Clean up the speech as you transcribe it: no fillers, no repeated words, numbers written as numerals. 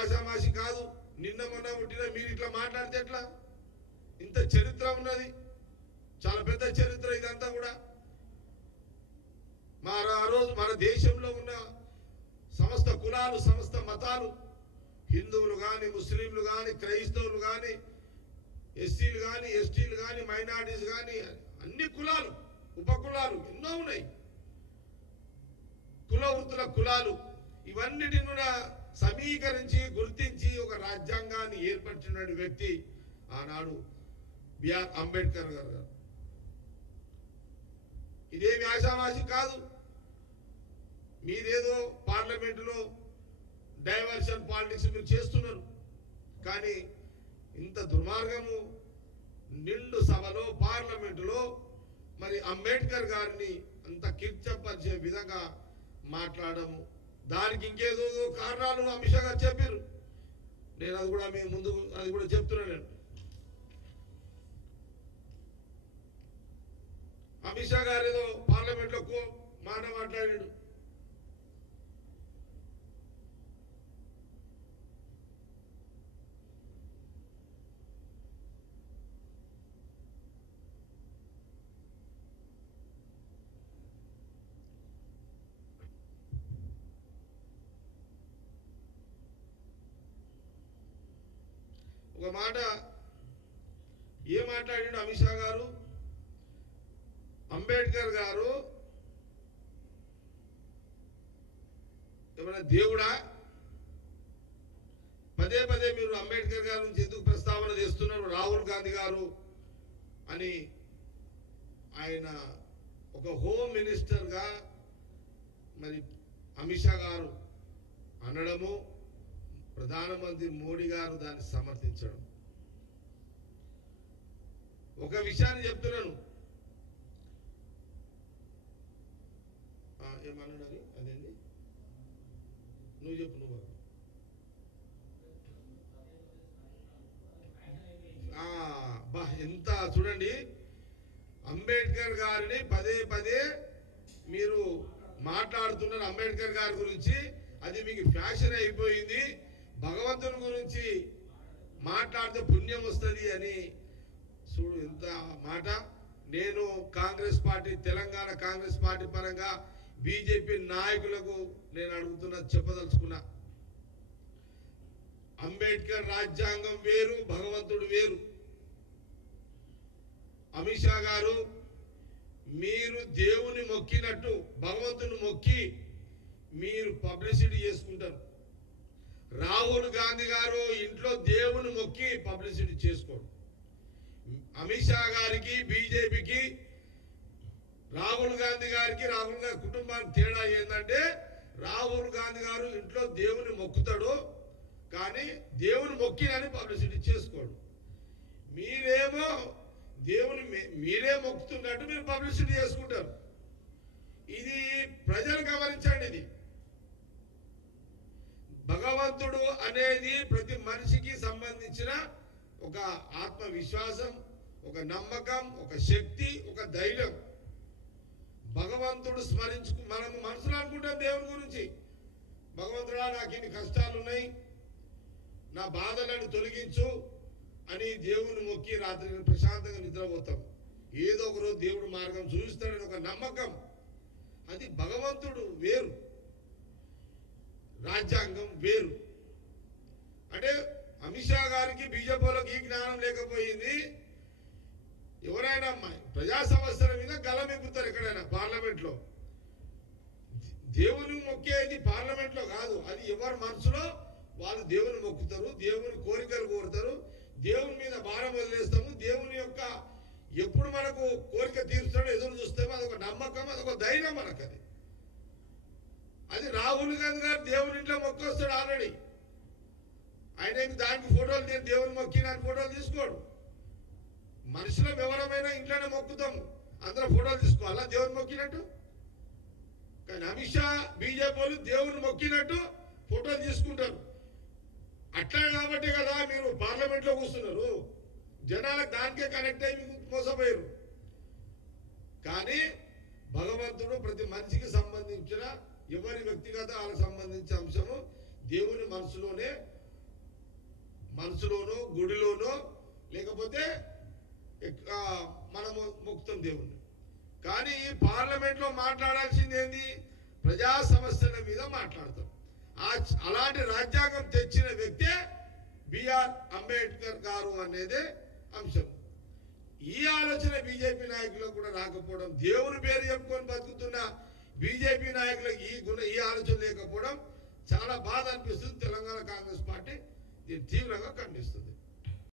ఆషామాషి కాదు. నిన్న మొన్న పుట్టిన మీరు ఇట్లా మాట్లాడితే ఎట్లా? ఇంత చరిత్ర ఉన్నది, చాలా పెద్ద చరిత్ర ఇదంతా కూడా. ఆ రోజు మన దేశంలో ఉన్న సమస్త కులాలు, సమస్త మతాలు, హిందువులు కానీ, ముస్లింలు కానీ, క్రైస్తవులు కానీ, ఎస్సీలు కానీ, ఎస్టీలు కానీ, మైనారిటీస్ కానీ, అన్ని కులాలు, ఉపకులాలు ఎన్నో ఉన్నాయి, కుల వృత్తుల కులాలు, ఇవన్నిటిని కూడా సమీకరించి గుర్తించి ఒక రాజ్యాంగాన్ని ఏర్పరిచిన వ్యక్తి ఆనాడు బిఆర్ అంబేద్కర్ గారు. ఇదేమి ఆషామాషి కాదు. మీరేదో పార్లమెంటులో డైవర్షన్ పాలిటిక్స్ మీరు చేస్తున్నారు, కానీ ఇంత దుర్మార్గము నిండు సభలో పార్లమెంటులో మరి అంబేద్కర్ గారిని అంత కిర్చపరిచే విధంగా మాట్లాడము, దానికి ఇంకేదో కారణాలు అమిత్ షా గారు చెప్పారు. నేను అది కూడా మీ ముందు అది కూడా చెప్తున్నాను. అమిత్ షా గారు ఏదో పార్లమెంట్లో మాట మాట్లాడాడు. ఒక మాట ఏ మాట్లాడిండు అమిత్ షా గారు? అంబేద్కర్ గారు ఏమైనా దేవుడా? పదే పదే మీరు అంబేద్కర్ గారి నుంచి ఎందుకు ప్రస్తావన చేస్తున్నారు? రాహుల్ గాంధీ గారు అని ఆయన ఒక హోమ్ మినిస్టర్గా మరి అమిత్ షా గారు అనడము, ప్రధానమంత్రి మోడీ గారు దాన్ని సమర్థించడం. ఒక విషయాన్ని చెప్తున్నాను, ఏమన్నాడు అది? అదేంటి నువ్వు చెప్పు. నువ్వు బా ఎంత చూడండి, అంబేద్కర్ గారిని పదే పదే మీరు మాట్లాడుతున్నారు అంబేద్కర్ గారి గురించి, అది మీకు ఫ్యాషన్ అయిపోయింది. భగవంతుని గురించి మాట్లాడితే పుణ్యం వస్తుంది అని చూడు ఎంత మాట. నేను కాంగ్రెస్ పార్టీ, తెలంగాణ కాంగ్రెస్ పార్టీ పరంగా బీజేపీ నాయకులకు నేను అడుగుతున్నా, చెప్పదలుచుకున్నా, అంబేద్కర్ రాజ్యాంగం వేరు, భగవంతుడు వేరు. అమిత్ షా గారు, మీరు దేవుని మొక్కినట్టు భగవంతుని మొక్కి మీరు పబ్లిసిటీ చేసుకుంటారు. రాహుల్ గాంధీ గారు ఇంట్లో దేవుని మొక్కి పబ్లిసిటీ చేసుకోడు. అమిత్ షా గారికి, బీజేపీకి, రాహుల్ గాంధీ గారికి, రాహుల్ గాంధీ కుటుంబానికి తేడా ఏంటంటే, రాహుల్ గాంధీ గారు ఇంట్లో దేవుని మొక్కుతాడు, కానీ దేవుని మొక్కినని పబ్లిసిటీ చేసుకోడు. మీరేమో దేవుని మీరే మొక్కుతున్నట్టు మీరు పబ్లిసిటీ చేసుకుంటారు. ఇది ప్రజలు గమనించండి. ఇది భగవంతుడు అనేది ప్రతి మనిషికి సంబంధించిన ఒక ఆత్మవిశ్వాసం, ఒక నమ్మకం, ఒక శక్తి, ఒక ధైర్యం. భగవంతుడు మనం మనసులో అనుకుంటాం దేవుని గురించి, భగవంతుడా నాకు ఇన్ని కష్టాలు ఉన్నాయి, నా బాధలను తొలగించు అని దేవుని మొక్కి రాత్రి ప్రశాంతంగా నిద్రపోతాం. ఏదో ఒక రోజు దేవుడు మార్గం చూపిస్తాడని ఒక నమ్మకం. అది భగవంతుడు వేరు, రాజ్యాంగం వేరు. అంటే అమిత్ షా గారికి, బీజేపీలోకి ఈ జ్ఞానం లేకపోయింది. ఎవరైనా ప్రజా సమస్యల మీద గలం ఎక్కుతారు ఎక్కడైనా పార్లమెంట్లో. దేవుని మొక్కేది పార్లమెంట్లో కాదు, అది ఎవరి మనసులో వాళ్ళు దేవుని మొక్కుతారు, దేవుని కోరికలు కోరుతారు, దేవుని మీద భారం వదిలేస్తాము. దేవుని యొక్క ఎప్పుడు మనకు కోరిక తీరుస్తాడో ఎదురు చూస్తామో అదొక నమ్మకం, అదొక ధైర్యం మనకు. అది రాహుల్ గాంధీ గారు దేవుని ఇంట్లో మొక్కొస్తాడు ఆల్రెడీ. ఆయన దానికి ఫోటోలు, నేను దేవుని మొక్కిన ఫోటోలు తీసుకోడు. మనుషుల ఎవరమైనా ఇంట్లోనే మొక్కుతాము, అందరూ ఫోటోలు తీసుకోవాలా దేవుని మొక్కినట్టు? కానీ అమిత్ షా, బీజేపీ వాళ్ళు దేవుని మొక్కినట్టు ఫోటోలు తీసుకుంటారు. అట్లా కాబట్టి కదా మీరు పార్లమెంట్లో కూర్చున్నారు. జనాలకు దానికే కనెక్ట్ అయ్యి మీకు మోసపోయారు. కానీ భగవంతుడు ప్రతి మనిషికి సంబంధించిన ఎవరి వ్యక్తిగత వాళ్ళకి సంబంధించిన అంశము దేవుని మనసులోనే మనసులోనో గుడిలోనో లేకపోతే మనము మొక్కుతాం దేవుణ్ణి. కానీ పార్లమెంట్లో మాట్లాడాల్సింది ఏంది? ప్రజా సమస్యల మీద మాట్లాడతాం. అలాంటి రాజ్యాంగం తెచ్చిన వ్యక్తే బిఆర్ అంబేద్కర్ గారు అనేది అంశం. ఈ ఆలోచన బీజేపీ నాయకులకు కూడా రాకపోవడం, దేవుని పేరు చెప్పుకొని బతుకుతున్న బీజేపీ నాయకులకు ఈ ఆలోచన లేకపోవడం చాలా బాధ అనిపిస్తుంది. తెలంగాణ కాంగ్రెస్ పార్టీ దీన్ని తీవ్రంగా ఖండిస్తుంది.